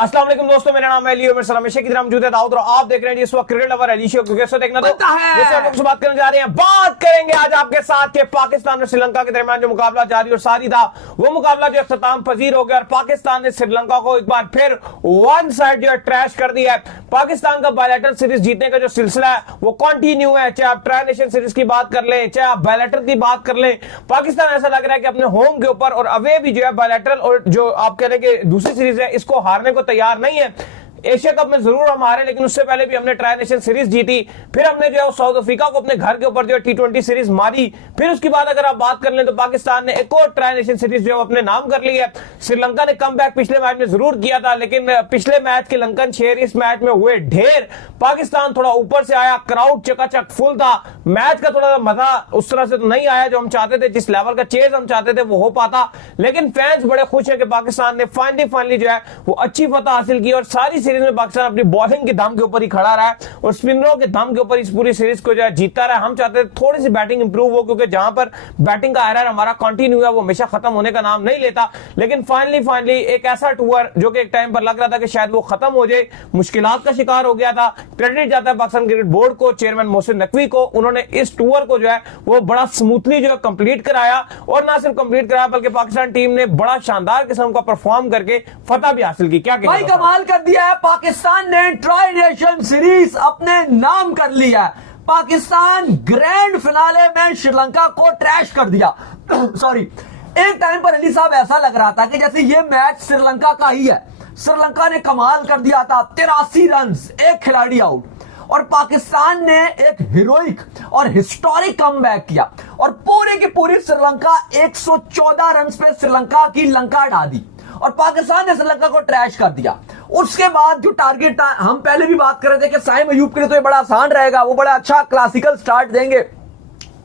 अस्सलाम वालेकुम दोस्तों, मेरा नाम है अली और मेरे साथ हमेशा की तरह मौजूद है दाऊद और आप देख रहे हैं इस वक्त क्रिकेट लवर अली शो। क्योंकि देखना तो जैसे हम लोग बात करने जा रहे हैं, बात करेंगे आज आपके साथ के पाकिस्तान और श्रीलंका के दरमियान जो मुकाबला जारी और सारी था, वो मुकाबला जो इख्तिताम पजीर हो गया और पाकिस्तान ने श्रीलंका को एक बार फिर वन साइड जो है ट्रैश कर दिया है। पाकिस्तान का बायलैटरल सीरीज जीतने का जो सिलसिला है वो कंटिन्यू है, चाहे आप ट्राई नेशन सीरीज की बात कर लें, चाहे आप बायलैटरल की बात कर लें। पाकिस्तान ऐसा लग रहा है कि अपने होम के ऊपर और अवे भी जो है बायलैटरल और जो आप कह रहे हैं कि दूसरी सीरीज है इसको हारने को तैयार नहीं है। एशिया कप में जरूर हम हारे, लेकिन उससे पहले भी हमने ट्राई नेशन सीरीज जीती, फिर हमने जो है साउथ अफ्रीका को अपने घर के ऊपर जो है T20 सीरीज मारी। फिर उसके बाद अगर आप बात कर लें तो पाकिस्तान ने एक और ट्राई नेशन सीरीज जो है अपने नाम कर ली है। श्रीलंका ने कम बैक पिछले मैच में जरूर किया था, लेकिन पिछले मैच के लंकन शेर इस मैच में हुए ढेर। पाकिस्तान थोड़ा ऊपर से आया, क्राउड चकाचक फुल था, मैच का थोड़ा मजा उस तरह से तो नहीं आया जो हम चाहते थे, जिस लेवल का चेज हम चाहते थे वो हो पाता। लेकिन फैंस बड़े खुश है कि पाकिस्तान ने फाइनली जो है वो अच्छी फतह हासिल की और सारी सीरीज में पाकिस्तान अपनी बॉलिंग के दम के ऊपर ही खड़ा रहा है और स्पिनरों के दम के ऊपर इस पूरी सीरीज को जो है जीतता रहा। हम चाहते थे थोड़ी सी बैटिंग इंप्रूव हो, क्योंकि जहां पर बैटिंग का एरर हमारा कंटिन्यू है वो हमेशा खत्म होने का नाम नहीं लेता। लेकिन फाइनली एक ऐसा टूर जो कि एक टाइम पर लग रहा था कि शायद वो खत्म हो जाए, मुश्किलात का शिकार हो गया था। क्रेडिट जाता है पाकिस्तान क्रिकेट बोर्ड को, चेयरमैन मोहसिन नकवी को। उन्होंने इस टूर को जो है वो बड़ा स्मूथली जो है कंप्लीट कराया और ना सिर्फ कंप्लीट कराया बल्कि पाकिस्तान टीम ने बड़ा शानदार किस्म का परफॉर्म करके फतह भी हासिल की। क्या भाई कमाल कर दिया है, पाकिस्तान ने ट्राई नेशन सीरीज अपने नाम कर लिया। पाकिस्तान ग्रैंड फिनाले में श्रीलंका को ट्रैश कर दिया। सॉरी, एक टाइम पर अली साहब ऐसा लग रहा था कि जैसे ये मैच श्रीलंका का ही है। श्रीलंका ने कमाल कर दिया था, 83 रन, एक खिलाड़ी आउट, और पाकिस्तान ने एक हीरोइक और हिस्टोरिक कमबैक किया और पूरी की पूरी श्रीलंका 114 रन पे श्रीलंका की लंका ढा दी और पाकिस्तान ने श्रीलंका को ट्रैश कर दिया। उसके बाद जो टारगेट था, हम पहले भी बात कर रहे थे कि साइम अयूब के लिए तो ये बड़ा आसान रहेगा, वो बड़ा अच्छा क्लासिकल स्टार्ट देंगे।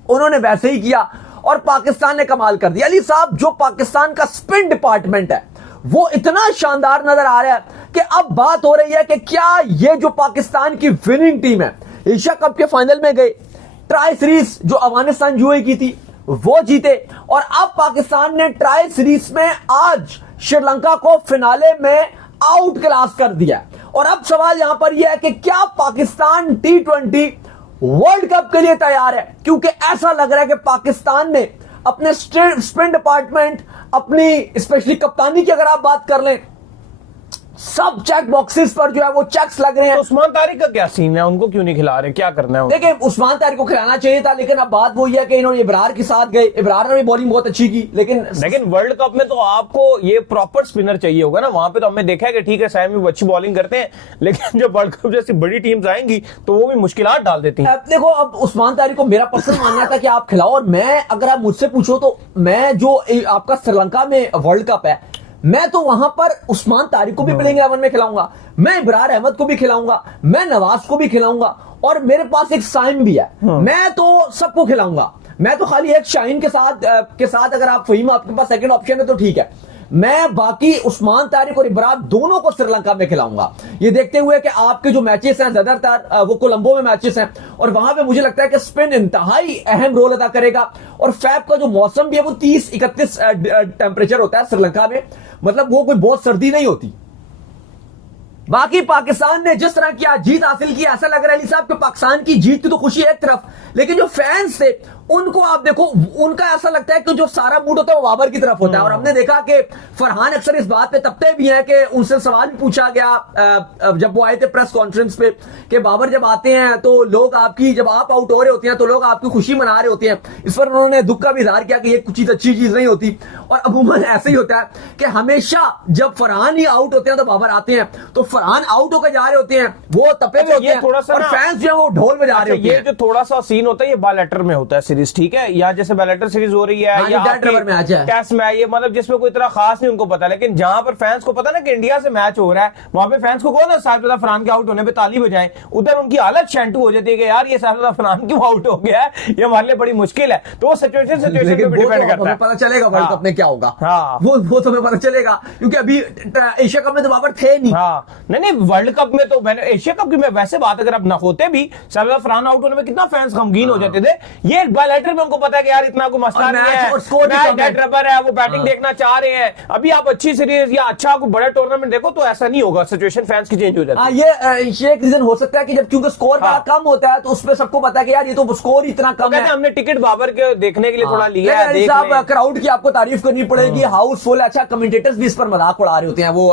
उन्होंने वैसे ही किया और पाकिस्तान ने कमाल कर दिया। अली साहब, जो पाकिस्तान का स्पिन डिपार्टमेंट है वो इतना शानदार नजर आ रहा है कि अब बात हो रही है कि क्या ये जो पाकिस्तान की विनिंग टीम है, एशिया कप के फाइनल में गए, ट्राई सीरीज जो अफगानिस्तान यूएई की थी वो जीते और अब पाकिस्तान ने ट्राई सीरीज में आज श्रीलंका को फिनाले में आउट क्लास कर दिया। और अब सवाल यहां पर यह है कि क्या पाकिस्तान T20 वर्ल्ड कप के लिए तैयार है, क्योंकि ऐसा लग रहा है कि पाकिस्तान ने अपने स्पिन डिपार्टमेंट, अपनी स्पेशली कप्तानी की अगर आप बात कर लें, सब चेक बॉक्सेस पर जो है वो चेक्स लग रहे हैं। तो उस्मान तारिक का क्या सीन है, उनको क्यों नहीं खिला रहे, क्या करना है? देखिए, उस्मान तारिक को खिलाना चाहिए था, लेकिन अब बात वो है कि इन्होंने इब्रार के साथ गए, इब्रार ने भी बॉलिंग बहुत अच्छी की, लेकिन वर्ल्ड कप में तो आपको ये प्रॉपर स्पिनर चाहिए होगा ना। वहां पे तो हमने देखा है कि ठीक है साइम भी अच्छी बॉलिंग करते हैं, लेकिन जब वर्ल्ड कप जैसी बड़ी टीम्स आएंगी तो वो भी मुश्किलात डाल देती हैं। देखो, अब उस्मान तारिक को मेरा पर्सनल मानना था कि आप खिलाओ, और मैं अगर आप मुझसे पूछो तो मैं जो आपका श्रीलंका में वर्ल्ड कप है, मैं तो वहां पर उस्मान तारिक को भी प्लेइंग 11 में खिलाऊंगा, मैं इब्रार अहमद को भी खिलाऊंगा, मैं नवाज को भी खिलाऊंगा, और मेरे पास एक साइम भी है। मैं तो सबको खिलाऊंगा। मैं तो खाली एक शाहीन के साथ अगर आप फहीम आपके पास सेकंड ऑप्शन है तो ठीक है, मैं बाकी उस्मान तारिक और इब्रार दोनों को श्रीलंका में खिलाऊंगा। ये देखते हुए कि आपके जो मैचेस हैं ज्यादातर वो कोलंबो में मैचेस हैं और वहां पे मुझे लगता है कि स्पिन इंतहाई अहम रोल अदा करेगा। और फैब का जो मौसम भी है वो 30-31 टेम्परेचर होता है श्रीलंका में, मतलब वो कोई बहुत सर्दी नहीं होती। बाकी पाकिस्तान ने जिस तरह की आज जीत हासिल की, ऐसा लग रहा है अली साहब कि पाकिस्तान की जीत की तो खुशी है एक तरफ, लेकिन जो फैंस थे उनको आप देखो, उनका ऐसा लगता है कि जो सारा मूड होता है वो बाबर की तरफ होता है। और हमने देखा कि फरहान अक्सर इस बात पे तपते भी हैं कि उनसे सवाल भी पूछा गया जब वो आए थे प्रेस कॉन्फ्रेंस पे कि बाबर जब आते हैं तो लोग आपकी, जब आप आउट हो रहे होते हैं तो लोग आपकी खुशी मना रहे होते हैं। इस पर उन्होंने दुख का भी इजहार किया कि ये कुछ चीज अच्छी चीज नहीं होती, और अमूमन ऐसे ही होता है कि हमेशा जब फरहान ही आउट होते हैं तो बाबर आते हैं, तो फरहान आउट होकर जा रहे होते हैं, वो तपे हुए होते हैं और फैंस जो है वो ढोल बजा रहे होते हैं। ये जो थोड़ा सा सीन होता है ये बायलैटर में होता है सीरीज, ठीक है, या जैसे बायलैटर सीरीज हो रही है या टेस्ट मैच, ये मतलब जिसमें कोई इतना खास नहीं उनको पता, लेकिन जहां पर फैंस को पता ना कि इंडिया से मैच हो रहा है, वहां पे फैंस को कौन है साहिबजादा फरहान के आउट होने पे ताली बजाएं, उधर उनकी हालत शैंटू हो जाती है कि यार ये साहिबजादा फरहान क्यों आउट हो गया है, ये हमारे लिए बड़ी मुश्किल है। तो वो सिचुएशन पे डिपेंड करता है। पता चलेगा वर्ल्ड कप में क्या होगा, वो तो हमें पता चलेगा, क्योंकि अभी एशिया कप में तो बाबर थे नहीं। नहीं, वर्ल्ड कप में तो एशिया कप की मैं वैसे बात अगर अब ना होते भी साहिबजादा फरहान आउट होने में कितना फैंस गमगीन हो जाते थे। ये बायलैटरल में उनको पता है कि यार इतना कोई मसला नहीं है, और स्कोर भी कम है, डेड रबर है, वो बैटिंग देखना चाह रहे हैं। अभी आप अच्छी सीरीज या अच्छा कोई बड़ा टूर्नामेंट देखो तो ऐसा नहीं होगा, सिचुएशन फैंस की चेंज हो जाती है। ये एक रीजन हो सकता है कि जब क्योंकि स्कोर बड़ा कम होता है तो उसमें सबको पता है कि यार ये तो स्कोर इतना कम है। हमने टिकट बाबर के देखने के लिए थोड़ा लिया है। साहब क्राउड की आपको तारीफ करनी पड़ेगी, हाउसफुल। अच्छा, कमेंटेटर्स भी इस पर मजाक उड़ा रहे होते हैं, वो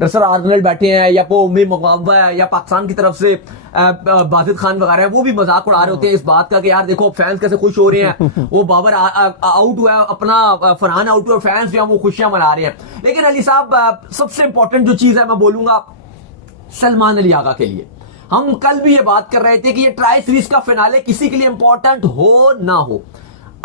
रसर आर्नल्ड बैठे हैं या वो उम्मी मुगव्वा है या पाकिस्तान की तरफ से बाजिद खान वगैरह है, वो भी मजाक उड़ा रहे होते हैं इस बात का कि यार देखो फैंस कैसे खुश हो रहे हैं, वो बाबर आउट हुआ है, अपना फरहान आउट हुआ, फैंस जो है वो खुशियां मना रहे हैं। लेकिन अली साहब सबसे इंपॉर्टेंट जो चीज है मैं बोलूंगा सलमान अली आगा के लिए, हम कल भी ये बात कर रहे थे कि ये ट्राई सीरीज का फिनाले किसी के लिए इंपॉर्टेंट हो ना हो,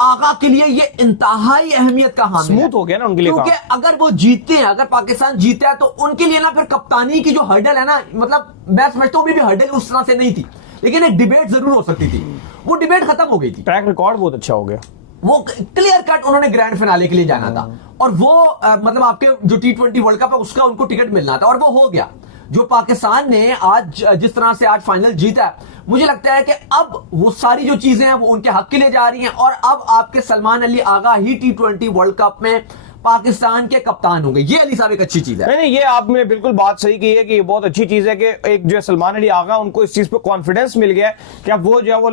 आगा के लिए ये इंतहाई अहमियत का हामिल स्मूथ हो गया ना उनके लिए, क्योंकि अगर वो जीतते हैं, अगर पाकिस्तान जीता है तो उनके लिए ना फिर कप्तानी की जो हर्डल है ना, मतलब मैं समझता हूं भी हर्डल उस तरह से नहीं थी, लेकिन एक डिबेट जरूर हो सकती थी, वो डिबेट खत्म हो गई थी। ट्रैक रिकॉर्ड बहुत अच्छा हो गया, वो क्लियर कट उन्होंने ग्रैंड फिनाले के लिए जाना था और वो मतलब आपके जो T20 वर्ल्ड कप है उसका उनको टिकट मिलना था और वो हो गया। जो पाकिस्तान ने आज जिस तरह से आज फाइनल जीता है, मुझे लगता है कि अब वो सारी जो चीजें हैं वो उनके हक के लिए जा रही हैं और अब आपके सलमान अली आगा ही T20 वर्ल्ड कप में पाकिस्तान के कप्तान होंगे। ये अली साहब एक अच्छी चीज है। नहीं, ये आपने बिल्कुल बात सही की है कि ये बहुत अच्छी चीज है कि एक जो सलमान अली आगा उनको इस चीज पे कॉन्फिडेंस मिल गया कि अब वो जो है वो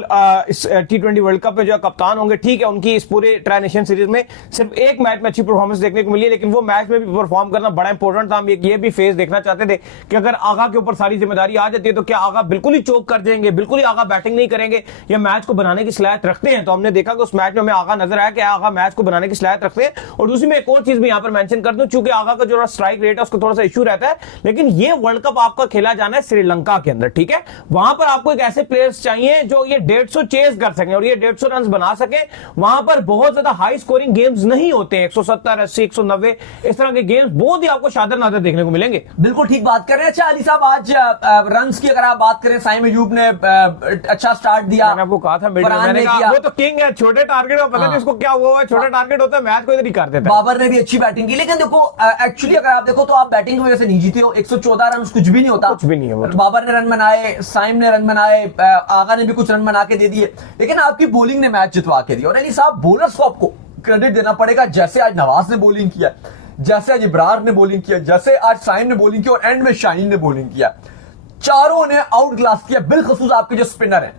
इस T20 वर्ल्ड कप में जो है कप्तान होंगे। ठीक है, उनकी इस पूरे ट्राई नेशन सीरीज में सिर्फ एक मैच में अच्छी परफॉर्मेंस देखने को मिली है, लेकिन वो मैच में भी परफॉर्म करना बड़ा इंपॉर्टेंट था। हम ये भी फेस देखना चाहते थे कि अगर आगा के ऊपर सारी जिम्मेदारी आ जाती है तो क्या आगा बिल्कुल ही चोक कर देंगे, बिल्कुल ही आगा बैटिंग नहीं करेंगे या मैच को बनाने की सलाहियत रखते हैं। तो हमने देखा कि उस मैच में हमें आगा नजर आया कि आगा मैच को बनाने की सलाहियत रखते हैं। और दूसरी में एक और चीज भी यहाँ पर मेंशन कर दूं, चूंकि आगा का जो स्ट्राइक रेट है उसको थोड़ा सा इशू रहता है, लेकिन ये वर्ल्ड कप आपका खेला जाना है श्रीलंका के अंदर, ठीक है। वहां पर आपको एक ऐसे प्लेयर्स चाहिए जो ये 150 चेस कर सकें और ये 150 रन बना सके। वहां पर बहुत ज्यादा हाई स्कोरिंग गेम्स नहीं होते हैं, 170, 80, 190 इस तरह के गेम्स बहुत ही आपको शानदार नादर देखने को मिलेंगे। बिल्कुल ठीक बात कर रहे हैं। अच्छा अली साहब, आज रन्स की अगर आप बात करें, साइम अयूब ने अच्छा स्टार्ट दिया। मैंने आपको कहा था मैंने कहा वो तो किंग है, छोटे टारगेट में पता नहीं उसको क्या हुआ है, छोटा टारगेट होता है मैच को इधर ही कर देता है। बाबर ने भी अच्छी बैटिंग की, लेकिन देखो एक्चुअली अगर आप देखो तो आप बैटिंग की वजह से नहीं जीते हो। 114 रन कुछ भी नहीं होता, कुछ भी नहीं है। बाबर ने रन बनाए, साइम ने रन बनाए, आगा ने भी कुछ रन बना के दे दिए, लेकिन आपकी बॉलिंग ने मैच जितवा के दिया। और अली साहब बोलर्स को आपको क्रेडिट देना पड़ेगा, जैसे आज नवाज ने बॉलिंग किया, जैसे आज इब्रार ने बॉलिंग किया, जैसे आज साइम ने बॉलिंग किया और एंड में शाहीन ने बॉलिंग किया, चारों ने आउट क्लास किया। बिलखसूस आपके जो स्पिनर हैं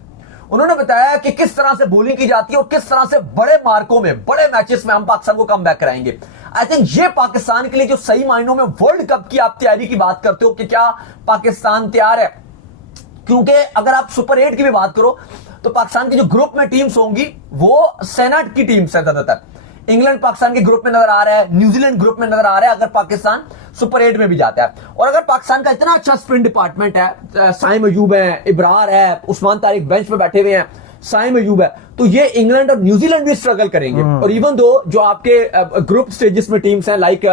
उन्होंने बताया कि किस तरह से बॉलिंग की जाती है और किस तरह से बड़े मार्कों में, बड़े मैचेस में हम पाकिस्तान को कम बैक कराएंगे। आई थिंक ये पाकिस्तान के लिए जो सही मायनों में वर्ल्ड कप की आप तैयारी की बात करते हो कि क्या पाकिस्तान तैयार है, क्योंकि अगर आप सुपर 8 की भी बात करो तो पाकिस्तान की जो ग्रुप में टीम्स होंगी वो सेनेट की टीम्स है ज्यादातर। इंग्लैंड पाकिस्तान के ग्रुप में नजर आ रहा है, न्यूजीलैंड ग्रुप में नजर आ रहा है अगर पाकिस्तान सुपर 8 में भी जाता है। और अगर पाकिस्तान का इतना अच्छा स्पिन डिपार्टमेंट है, साइम अयूब है, इब्रार है, उस्मान तारिक बेंच पे बैठे हुए हैं, साइम अयूब है, तो ये इंग्लैंड और न्यूजीलैंड भी स्ट्रगल करेंगे। और इवन दो जो आपके ग्रुप स्टेजेस में टीम्स हैं लाइक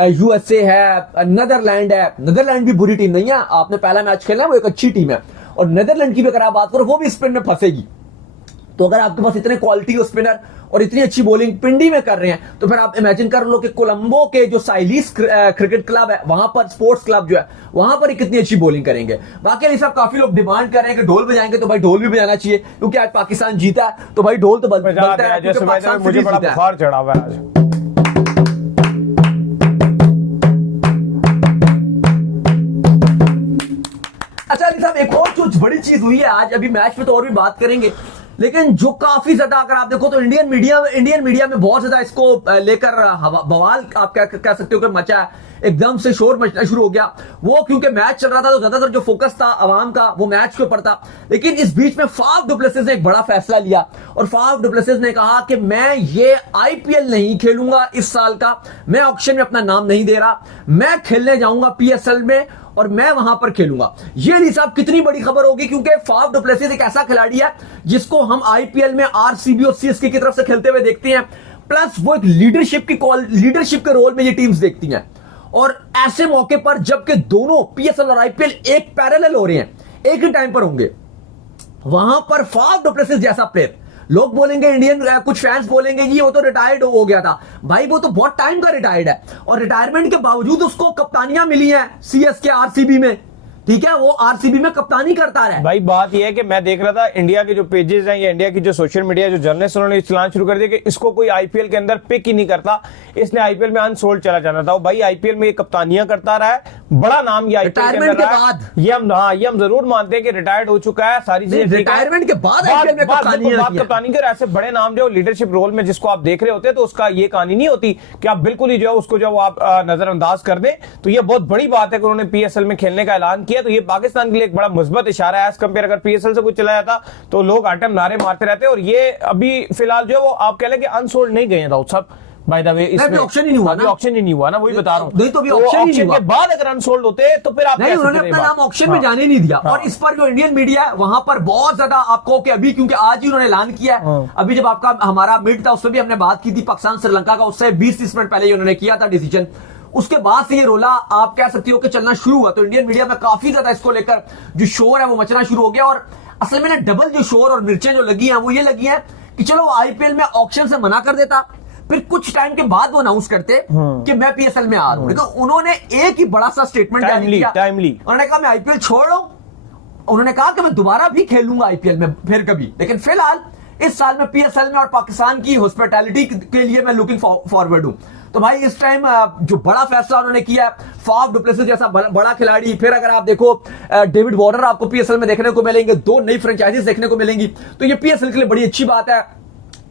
यूएसए है, नीदरलैंड है, नीदरलैंड भी बुरी टीम नहीं है, आपने पहला मैच खेला है, वो एक अच्छी टीम है। और नीदरलैंड की भी अगर आप बात करो वो भी स्पिन में फंसेगी। तो अगर आपके पास इतने क्वालिटी स्पिनर और इतनी अच्छी बॉलिंग पिंडी में कर रहे हैं तो फिर आप इमेजिन कर लो कि कोलंबो के जो साइलिस क्रिकेट क्लब है वहां पर, स्पोर्ट्स क्लब जो है वहां पर कितनी अच्छी बॉलिंग करेंगे। बाकी अली साहब काफी लोग डिमांड कर रहे हैं कि ढोल बजाएंगे, तो भाई ढोल भी बजाना चाहिए क्योंकि आज पाकिस्तान जीता है तो भाई ढोल तो बजता है। मुझे बड़ा बुखार चढ़ा हुआ है आज। अच्छा अली साहब, एक और जो बड़ी चीज हुई है आज, अभी मैच में तो और भी बात करेंगे, लेकिन जो काफी ज्यादा अगर आप देखो तो इंडियन मीडिया में बहुत ज्यादा इसको लेकर बवाल आप कह सकते हो कि मचा है, एकदम से शोर मचना शुरू हो गया। वो क्योंकि मैच चल रहा था तो ज्यादातर जो फोकस था अवाम का वो मैच के ऊपर था, लेकिन इस बीच में फाफ डु प्लेसिस ने एक बड़ा फैसला लिया और फाफ डु प्लेसिस ने कहा कि मैं ये आईपीएल नहीं खेलूंगा इस साल का, मैं ऑक्शन में अपना नाम नहीं दे रहा, मैं खेलने जाऊंगा पीएसएल में और मैं वहां पर खेलूंगा। ये अली साहब कितनी बड़ी खबर होगी, क्योंकि फाफ डु प्लेसिस एक ऐसा खिलाड़ी है जिसको हम आईपीएल में आरसीबी और सीएसके की तरफ से खेलते हुए देखते हैं, प्लस वो एक लीडरशिप के रोल में ये टीम्स देखती हैं। और ऐसे मौके पर जबकि दोनों पीएसएल और आईपीएल एक पैरेलल हो रहे हैं, एक ही टाइम पर होंगे, वहां पर फाफ डु प्लेसिस जैसा प्लेयर, लोग बोलेंगे इंडियन कुछ फैंस बोलेंगे जी वो तो रिटायर्ड हो गया था, भाई वो तो बहुत टाइम का रिटायर्ड है और रिटायरमेंट के बावजूद उसको कप्तानियां मिली हैं सीएसके आरसीबी में, ठीक है, वो आरसीबी में कप्तानी करता रहा है। भाई बात यह है कि मैं देख रहा था इंडिया के जो पेजेस हैं या इंडिया की जो सोशल मीडिया जो जर्नलिस्ट उन्होंने चलाना शुरू कर दिया कि इसको कोई आईपीएल के अंदर पिक ही नहीं करता, इसने आईपीएल में अनसोल्ड चला जाना था। भाई आईपीएल में ये कप्तानियां करता रहा है, बड़ा नाम ये आईपीएल के अंदर रहा है। ये हम जरूर मानते हैं कि रिटायर्ड हो चुका है, सारी चीजें रिटायरमेट के बाद आईपीएल में कप्तानी के ऐसे बड़े नाम जो लीडरशिप रोल में जिसको आप देख रहे होते हैं, तो उसका ये कहानी नहीं होती कि आप बिल्कुल ही जो है उसको जो आप नजरअंदाज कर दें। तो ये बहुत बड़ी बात है कि उन्होंने पीएसएल में खेलने का ऐलान किया, तो ये पाकिस्तान के लिए एक बड़ा मुस्बत इशारा है। एज कंपेयर अगर पीएसएल से कुछ चला जाता तो लोग आटम नारे मारते रहते, और ये अभी फिलहाल जो है वो आप कह लें कि अनसोल्ड नहीं गए हैं दाऊद साहब। बाय द वे इसमें ऑप्शन ही नहीं हुआ ना, ऑप्शन ही नहीं हुआ ना, वही बता रहा हूं। नहीं तो भी ऑप्शन ही नहीं हुआ। के बाद अगर अनसोल्ड होते तो फिर आप नहीं, उन्होंने अपना नाम ऑप्शन में जाने नहीं दिया। और इस पर जो इंडियन मीडिया है वहां पर बहुत ज्यादा आपको कि अभी क्योंकि आज ही उन्होंने ऐलान किया है, अभी जब आपका हमारा मीट था उसमें भी हमने बात की थी पाकिस्तान श्रीलंका का, उससे 20-30 मिनट पहले ही उन्होंने किया था डिसीजन। उसके बाद से ये रोला आप कह सकते हो कि चलना शुरू हुआ, तो इंडियन मीडिया में काफी ज्यादा इसको लेकर जो शोर है वो मचना शुरू हो गया। और असल में ना डबल जो शोर और मिर्चें जो लगी हैं वो ये लगी हैं कि चलो आईपीएल में ऑक्शन से मना कर देता, फिर कुछ टाइम के बाद वो अनाउंस करते कि मैं पीएसएल में आ रहा हूं। लेकिन उन्होंने एक ही बड़ा सा स्टेटमेंट जारी किया, उन्होंने कहा मैं आईपीएल छोड़ रहा हूं। उन्होंने कहा कि मैं दोबारा भी खेलूंगा आईपीएल में फिर कभी, लेकिन फिलहाल इस साल में पीएसएल में और पाकिस्तान की हॉस्पिटैलिटी के लिए मैं लुकिंग फॉरवर्ड हूं। तो भाई इस टाइम जो बड़ा फैसला उन्होंने किया, फाफ डुप्लेसिस जैसा बड़ा खिलाड़ी, फिर अगर आप देखो डेविड वार्नर आपको पीएसएल में देखने को मिलेंगे, 2 नई फ्रेंचाइजीज देखने को मिलेंगी, तो ये पीएसएल के लिए बड़ी अच्छी बात है।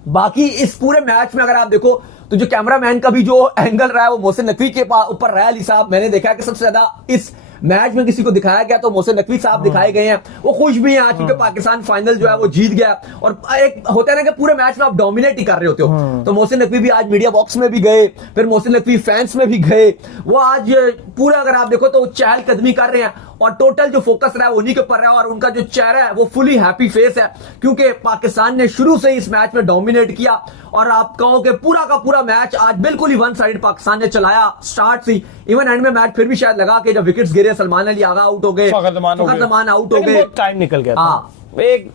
बाकी इस पूरे मैच में अगर आप देखो तो जो कैमरामैन का भी जो एंगल रहा है वो मोहसिन नकवी के ऊपर रहा है। अली साहब, मैंने देखा कि सबसे ज्यादा इस मैच में किसी को दिखाया गया तो मोहसिन नकवी साहब दिखाए गए हैं। वो खुश भी हैं आज क्योंकि पाकिस्तान फाइनल जो है वो जीत गया। और एक होता है ना कि पूरे मैच में आप डोमिनेट ही कर रहे होते हो, तो मोहसिन नकवी भी आज मीडिया बॉक्स में भी गए, फिर मोहसिन नकवी फैंस में भी गए। वो आज पूरा अगर आप देखो तो चहलकदमी कर रहे हैं और टोटल जो फोकस रहा है उन्हीं के ऊपर रहा है। और उनका जो चेहरा है वो फुली हैप्पी फेस है क्योंकि पाकिस्तान ने शुरू से इस मैच में डोमिनेट किया। और आप कहो कि पूरा का पूरा मैच आज बिल्कुल ही वन साइड पाकिस्तान ने चलाया, स्टार्ट से इवन एंड में मैच फिर भी शायद लगा कि जब विकेट्स गिरे सलमान अली आगा आउट हो गए, फखर जमान आउट हो गए, टाइम निकल गया एक।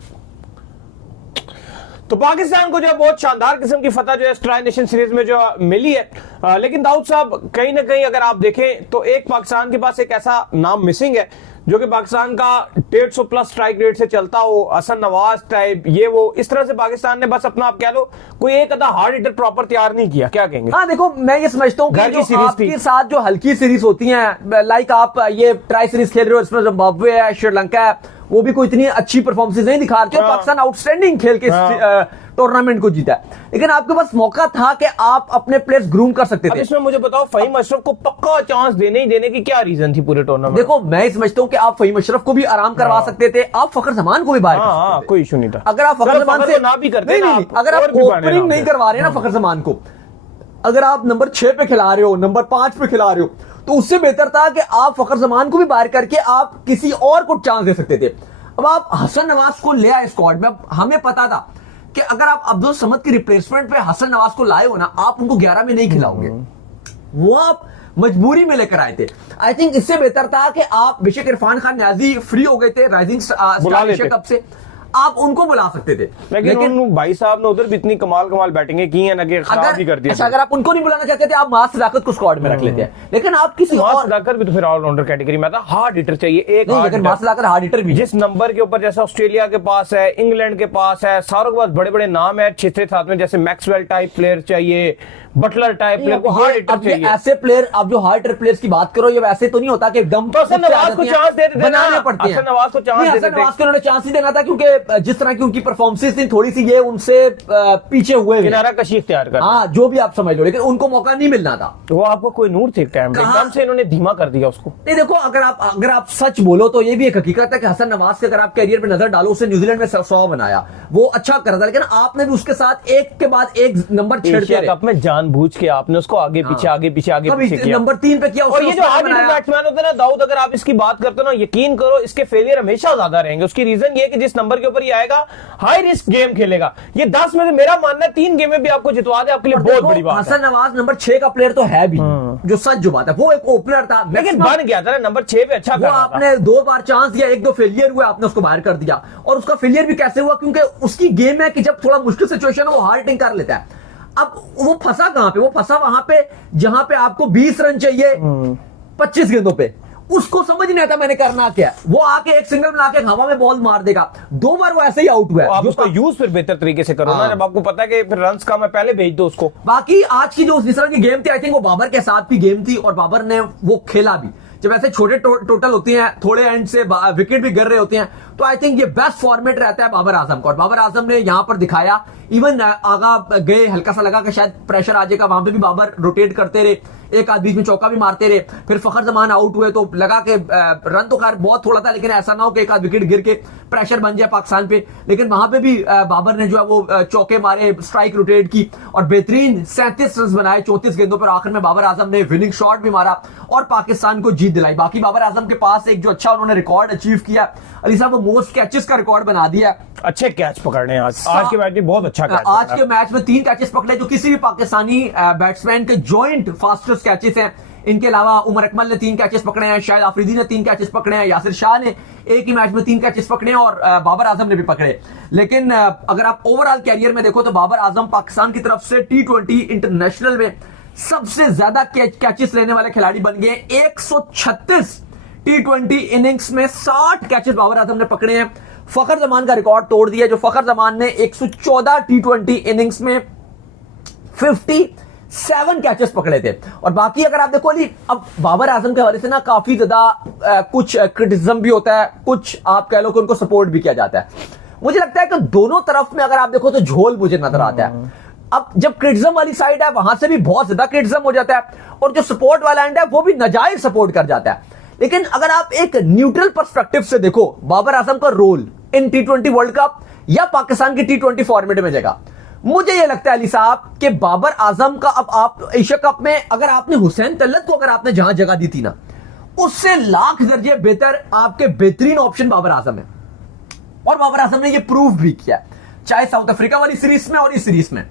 तो पाकिस्तान को जो है बहुत शानदार किस्म की फतह जो है ट्राई नेशन सीरीज में जो मिली है। लेकिन दाऊद साहब कहीं ना कहीं अगर आप देखें तो एक पाकिस्तान के पास एक ऐसा नाम मिसिंग है जो कि पाकिस्तान का 150 प्लस स्ट्राइक रेट से चलता हो, हसन नवाज टाइप, ये वो इस तरह से पाकिस्तान ने बस अपना आप कह लो कोई एक आधा हार्ड हिटर प्रॉपर तैयार नहीं किया। क्या कहेंगे? हाँ देखो, मैं ये समझता हूँ कि जो आपके साथ जो हल्की सीरीज होती हैं, लाइक आप ये ट्राई सीरीज खेल रहे हो, इसमें जिम्बाब्वे है, श्रीलंका है, वो भी कोई इतनी अच्छी परफॉर्मेंस नहीं दिखा रहे। पाकिस्तान आउटस्टैंडिंग खेल के टूर्नामेंट को जीता है, लेकिन आपके पास मौका था कि आप अपने प्लेयर्स ग्रूम कर सकते थे। इसमें मुझे बताओ फहीम अशरफ को पक्का चांस देने की क्या रीजन थी पूरे टूर्नामेंट? देखो मैं समझता हूँ कि आप फहीम अशरफ को भी आराम करवा सकते थे, आप फखर जमान को भी बाहर कर सकते थे, कोई इशू नहीं था। अगर आप फखर जमान से ना भी करते, नहीं, अगर आप ओपनिंग नहीं करवा रहे ना फखर जमान को, अगर आप नंबर 6 पे खिला रहे हो, नंबर 5 पे खिला रहे हो, तो उससे बेहतर था कि आप फखर जमान को भी बाहर करके आप किसी और को चांस दे सकते थे। अब आप हसन नवाज को ले आए स्क्वाड में, हमें पता था कि अगर आप अब्दुल समद की रिप्लेसमेंट पे हसन नवाज को लाए हो ना, आप उनको 11 में नहीं खिलाओगे, वो आप मजबूरी में लेकर आए थे। आई थिंक इससे बेहतर था कि आप बेशक इरफान खान न्याजी फ्री हो गए थे राइजिंग स्टार एशिया कप से, आप उनको बुला सकते थे। लेकिन भाई साहब ने उधर भी इतनी कमाल बैटिंगें की है ना कि खराब भी कर दिया। अच्छा, अगर आप उनको नहीं बुलाना चाहते थे, आप मास सदाकत को स्क्वाड में रख लेते हैं, लेकिन आप किसी मास सदाकत भी तो फिर ऑलराउंडर कैटेगरी में था, हार्ड हिटर चाहिए एक। लेकिन मास सदाकत हार्ड हिटर भी जिस नंबर के ऊपर, जैसे ऑस्ट्रेलिया के पास है, इंग्लैंड के पास है, सारों के पास बड़े बड़े नाम है 6 साथ में, जैसे मैक्सवेल टाइप प्लेयर चाहिए, बटलर टाइप प्लेयर को हार्ड हिटर चाहिए। ऐसे प्लेयर, आप जो हार्ड हिटर प्लेयर्स की बात करो, ये वैसे तो नहीं होता कि दम तो हसन नवाज को चांस दे देते, बनाने पड़ते हैं। हसन नवाज को चांस देते, हसन नवाज को उन्होंने चांस ही देना था क्योंकि जिस तरह की उनकी परफॉर्मेंस थी थोड़ी सी ये उनसे पीछे हुए, किनारा कशी इख्तियार कर, हाँ जो भी आप समझ लो, लेकिन उनको मौका नहीं मिलना था। वो आपको कोई नूर थे टाइम एकदम से इन्होंने धीमा कर दिया उसको। नहीं देखो, अगर आप सच बोलो तो ये भी एक हकीकत है कि हसन नवाज के अगर आप कैरियर पे नजर डालो, उसने न्यूजीलैंड में 100 बनाया, वो अच्छा कर रहा था, लेकिन आपने भी उसके साथ एक के बाद एक नंबर छेड़ते रहे। कप में जानबूझ के आपने उसको आगे पीछे किया, नंबर 3 पे किया। और ये जो हार्ड हिटर बैट्समैन होते हैं ना दाऊद, अगर आप इसकी बात करते हो ना, यकीन करो इसके फेलियर हमेशा ज्यादा रहेंगे। उसकी रीजन ये है कि जिस नंबर के ऊपर ये आएगा हाई रिस्क गेम खेलेगा। ये 10 में से मेरा मानना है 3 गेम में भी आपको जितवा दे, आपके लिए बहुत बड़ी बात है। हसन नवाज नंबर 6 का प्लेयर तो है भी, जो सच जो बात है, वो एक ओपनर था, लेकिन बन गया था ना नंबर 6 पे, अच्छा वो आपने 2 बार चांस दिया, 1-2 फेलियर हुआ, आपने उसको बाहर कर दिया। और उसका फेलियर भी कैसे हुआ? क्योंकि उसकी गेम है कि जब थोड़ा मुश्किल सिचुएशन है वो हार्ड हिटिंग कर लेता है। अब वो फंसा कहां पे? वो फंसा वहां पे जहां पे आपको 20 रन चाहिए 25 गेंदों पे, उसको समझ नहीं आता मैंने करना क्या है। वो आके एक सिंगल बना के हवा में बॉल मार देगा, 2 बार वो ऐसे ही आउट हुआ है। आप उसका यूज फिर बेहतर तरीके से करो ना, जब आपको पता है कि फिर रन्स कम है पहले भेज दो उसको। बाकी आज की जो जिस तरह की गेम थी, आई थिंक वो बाबर के साथ भी गेम थी और बाबर ने वो खेला भी। जब ऐसे छोटे टोटल होते हैं, थोड़े एंड से विकेट भी गिर रहे होते हैं, तो आई थिंक ये बेस्ट फॉर्मेट रहता है बाबर आजम का। और बाबर आजम ने यहां पर दिखाया, इवन आगा गए, हल्का सा लगा कि शायद प्रेशर आ जाएगा, वहां पे भी बाबर रोटेट करते रहे, एक आध बीच में चौका भी मारते रहे। फिर फखर जमान आउट हुए तो लगा कि रन तो खैर बहुत थोड़ा था, लेकिन ऐसा ना हो कि एक आध विकेट गिर के प्रेशर बन जाए पाकिस्तान पे। लेकिन वहां पे भी बाबर ने जो है वो चौके मारे, स्ट्राइक रोटेट की और बेहतरीन 37 रन बनाए 34 गेंदों पर। आखिर में बाबर आजम ने विनिंग शॉट भी मारा और पाकिस्तान को जीत दिलाई। बाकी बाबर आजम के पास एक जो अच्छा उन्होंने रिकॉर्ड अचीव किया, अली साहब, वो मोस्ट कैचेस का रिकॉर्ड बना दिया। अच्छे कैच पकड़ने आज के मैच में बहुत अच्छा कैच आज के मैच में 3 कैचेस पकड़े, जो किसी भी पाकिस्तानी बैट्समैन के जॉइंट फास्टेस्ट कैचेस हैं। इनके अलावा उमर अकमल ने 3 कैचेस पकड़े हैं, शायद आफरीदी ने 3 कैचेस पकड़े हैं, यासिर शाह ने एक ही मैच में 3 कैचेस पकड़े हैं और बाबर आजम ने भी पकड़े। लेकिन अगर आप ओवरऑल कैरियर में देखो तो बाबर आजम पाकिस्तान की तरफ से T20 इंटरनेशनल में सबसे ज्यादा कैचेस लेने वाले खिलाड़ी बन गए। 136 T20 इनिंग्स में 60 कैचेस बाबर आजम ने पकड़े हैं। फखर जमान का रिकॉर्ड तोड़ दिया, जो फखर जमान ने 114 T20 इनिंग्स में 57 कैचेस पकड़े थे। और बाकी अगर आप देखो, अब बाबर आजम के हवाले से ना काफी ज्यादा कुछ क्रिटिसिज्म भी होता है, कुछ आप कह लो कि उनको सपोर्ट भी किया जाता है। मुझे लगता है कि दोनों तरफ में अगर आप देखो तो झोल मुझे नजर आता है। अब जब क्रिटिसिज्म वाली साइड है वहां से भी बहुत ज्यादा क्रिटिसिज्म हो जाता है, और जो सपोर्ट वाला एंड है वो भी नाजायज सपोर्ट कर जाता है। लेकिन अगर आप एक न्यूट्रल पर्सपेक्टिव से देखो, बाबर आजम का role in T20 world cup या पाकिस्तान की T20 फॉर्मेट में जगह, मुझे यह लगता है अली साहब कि बाबर आजम का, अब आप एशिया कप में अगर आपने हुसैन तलत को अगर आपने जहां जगह दी थी ना, उससे लाख दर्जे बेहतर आपके बेहतरीन ऑप्शन बाबर आजम है। और बाबर आजम ने यह प्रूव भी किया, चाहे साउथ अफ्रीका वाली सीरीज में और इस सीरीज में।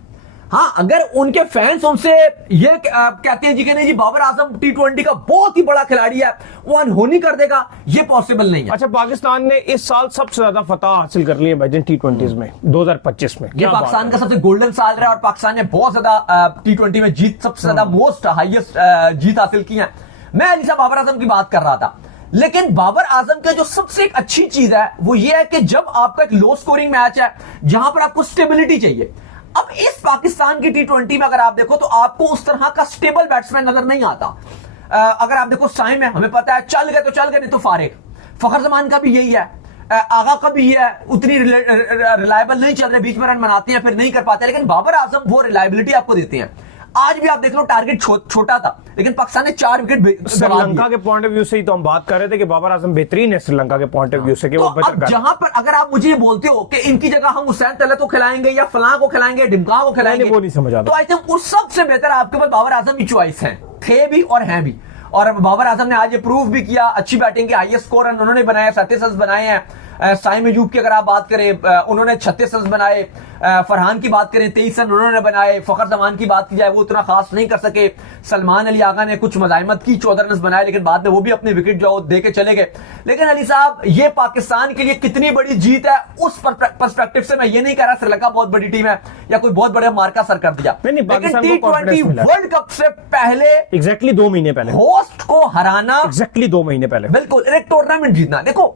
हाँ, अगर उनके फैंस उनसे ये कहते हैं जी कि नहीं जी बाबर आजम T20 का बहुत ही बड़ा खिलाड़ी है, वो अनहोनी कर देगा, ये पॉसिबल नहीं है। अच्छा, पाकिस्तान ने इस साल सबसे ज्यादा फतह हासिल कर ली है भाईजान T20 में 2025 में। ये पाकिस्तान का सबसे गोल्डन साल रहा है और पाकिस्तान ने बहुत ज्यादा T20 में जीत, सबसे ज्यादा मोस्ट हाईएस्ट जीत हासिल की है। मैं अली साहब बाबर आजम की बात कर रहा था, लेकिन बाबर आजम का जो सबसे एक अच्छी चीज है वो ये है कि जब आपका एक लो स्कोरिंग मैच है जहां पर आपको स्टेबिलिटी चाहिए, अब इस पाकिस्तान की T20 में अगर आप देखो तो आपको उस तरह का स्टेबल बैट्समैन नजर नहीं आता। अगर आप देखो साइम है, हमें पता है चल गए तो चल गए, नहीं तो फारिग। फखर जमान का भी यही है, आगा का भी है, उतनी रिलायबल नहीं चल रहे, बीच में रन बनाते हैं फिर नहीं कर पाते। लेकिन बाबर आजम वो रिलायबिलिटी आपको देते हैं। आज भी आप देख लो टारगेट छोटा था, लेकिन पाकिस्तान ने 4 विकेट। श्रीलंका के पॉइंट ऑफ व्यू से ही तो हम बात कर रहे थे कि बाबर आजम बेहतरीन है श्रीलंका के पॉइंट ऑफ व्यू से, कि वो बेहतर कर। जहां पर अगर आप मुझे ये बोलते हो कि इनकी जगह हम हुसैन तलत को खिलाएंगे या फलां को खिलाएंगे, डिमका को खिलाएंगे, वो नहीं समझ आता। तो आई थिंक उस सबसे बेहतर आपके पास बाबर आजम की चॉइस है, थे भी और हैं भी। और बाबर आजम ने आज ये प्रूव भी किया, अच्छी बैटिंग के हाईएस्ट स्कोर रन उन्होंने बनाए, 37 रन बनाए हैं। साइम अयूब की अगर आप बात करें, उन्होंने 36 रन बनाए। फरहान की बात करें 23 रन उन्होंने बनाए। फखर जमान की बात की जाए वो उतना खास नहीं कर सके। सलमान अली आगा ने कुछ मजामत की, 14 रन बनाए, लेकिन बाद में वो भी अपने विकेट जो दे के चले गए। लेकिन अली साहब, ये पाकिस्तान के लिए कितनी बड़ी जीत है उस पर्सपेक्टिव से मैं ये नहीं कह रहा श्रीलंका बहुत बड़ी टीम है या कोई बहुत बड़ा मार्का सर कर दिया। लेकिन T20 वर्ल्ड कप से पहले एग्जैक्टली 2 महीने पहले होस्ट को हराना, एग्जैक्टली 2 महीने पहले, बिल्कुल एक टूर्नामेंट जीतना। देखो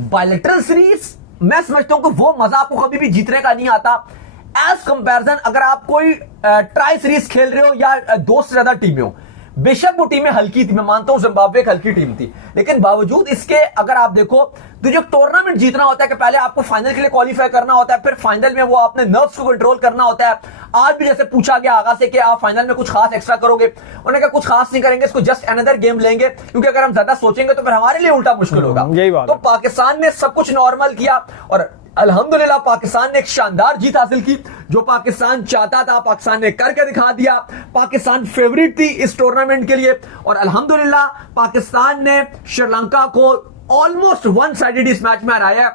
बायलैटरल सीरीज मैं समझता हूं कि वो मजा आपको कभी भी जीतने का नहीं आता एज कंपैरिजन अगर आप कोई ट्राई सीरीज खेल रहे हो या 2 से ज्यादा टीमें हो। बेशक वो टीमें हल्की थी, मैं मानता हूं जिम्बाब्वे एक हल्की टीम थी, लेकिन बावजूद इसके अगर आप देखो तो जो टूर्नामेंट जीतना होता है कि पहले आपको फाइनल के लिए क्वालिफाई करना होता है, फिर फाइनल में वो आपने नर्व्स को कंट्रोल करना होता है। आज भी जैसे पूछा गया आगा से कि आप फाइनल में कुछ खास एक्स्ट्रा करोगे, उन्होंने कहा कुछ खास नहीं करेंगे, इसको जस्ट अनदर गेम लेंगे, क्योंकि अगर हम ज्यादा सोचेंगे तो फिर हमारे लिए उल्टा मुश्किल होगा। यही बात तो पाकिस्तान ने सब कुछ नॉर्मल किया और अल्हम्दुलिल्लाह पाकिस्तान ने एक शानदार जीत हासिल की। जो पाकिस्तान चाहता था पाकिस्तान ने करके दिखा दिया। पाकिस्तान फेवरेट थी इस टूर्नामेंट के लिए और अल्हम्दुलिल्लाह पाकिस्तान ने श्रीलंका को ऑलमोस्ट वन साइडेड इस मैच में हराया।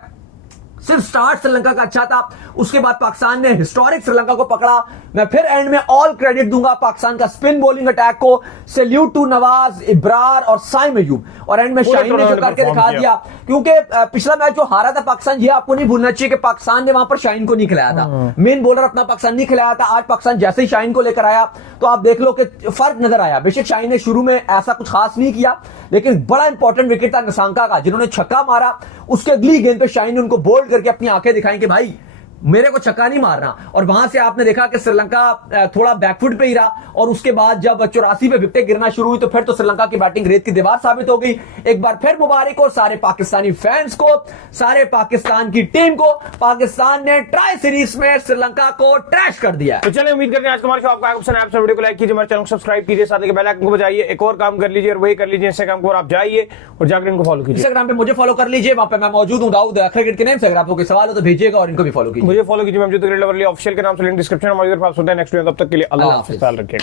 सिर्फ स्टार्ट श्रीलंका का अच्छा था, उसके बाद पाकिस्तान ने हिस्टोरिक श्रीलंका को पकड़ा। मैं फिर एंड में ऑल क्रेडिट दूंगा पाकिस्तान का स्पिन बॉलिंग अटैक को। सैल्यूट टू नवाज, इब्रार और साइम अयूब, और एंड में शाहीन ने जो करके दिखा दिया, क्योंकि पिछला मैच जो हारा था पाकिस्तान, ये आपको नहीं भूलना चाहिए कि पाकिस्तान ने वहां पर शाहीन को नहीं खिलाया था, मेन बॉलर अपना पाकिस्तान नहीं खिलाया था। आज पाकिस्तान जैसे ही शाहीन को लेकर आया तो आप देख लो कि फर्क नजर आया। बेशक शाहीन ने शुरू में ऐसा कुछ खास नहीं किया, लेकिन बड़ा इंपॉर्टेंट विकेट था नसांका का, जिन्होंने छक्का मारा। उसके अगली गेंद पे शाहीन ने उनको बोल्ड करके अपनी आंखें दिखाई कि भाई मेरे को छक्का नहीं मारना। और वहां से आपने देखा कि श्रीलंका थोड़ा बैकफुट पे ही रहा, और उसके बाद जब 84 पे विकेटें गिरना शुरू हुई तो फिर तो श्रीलंका की बैटिंग रेत की दीवार साबित हो गई। एक बार फिर मुबारक हो सारे पाकिस्तानी फैंस को, सारे पाकिस्तान की टीम को। पाकिस्तान ने ट्राई सीरीज में श्रीलंका को ट्रैश कर दिया। तो चलिए उम्मीद करते हैं आज का हमारा शो आपको पसंद आया। वीडियो को लाइक कीजिए, हमारे चैनल को सब्सक्राइब कीजिए, साथ ही बेल आइकन को बजाइए। एक और काम कर लीजिए और वही कर लीजिए इंस्टाग्राम को, और आप जाइए और जाकर इनको फॉलो कीजिए। इंस्टाग्राम पे मुझे फॉलो कर लीजिए, वहां पे मैं मौजूद हूं, दाऊद क्रिकेट के नेम से। अगर आपको कोई सवाल हो तो भेजिएगा और इनको भी फॉलो कीजिए। मुझे फॉलो कीजिए, मैं ऑफिशियल के नाम से लिंक डिस्क्रिप्शन में मौजूद है। नेक्स्ट वीडियो, तब तक के लिए अल्लाह हाफिज़, ख्याल रखिए।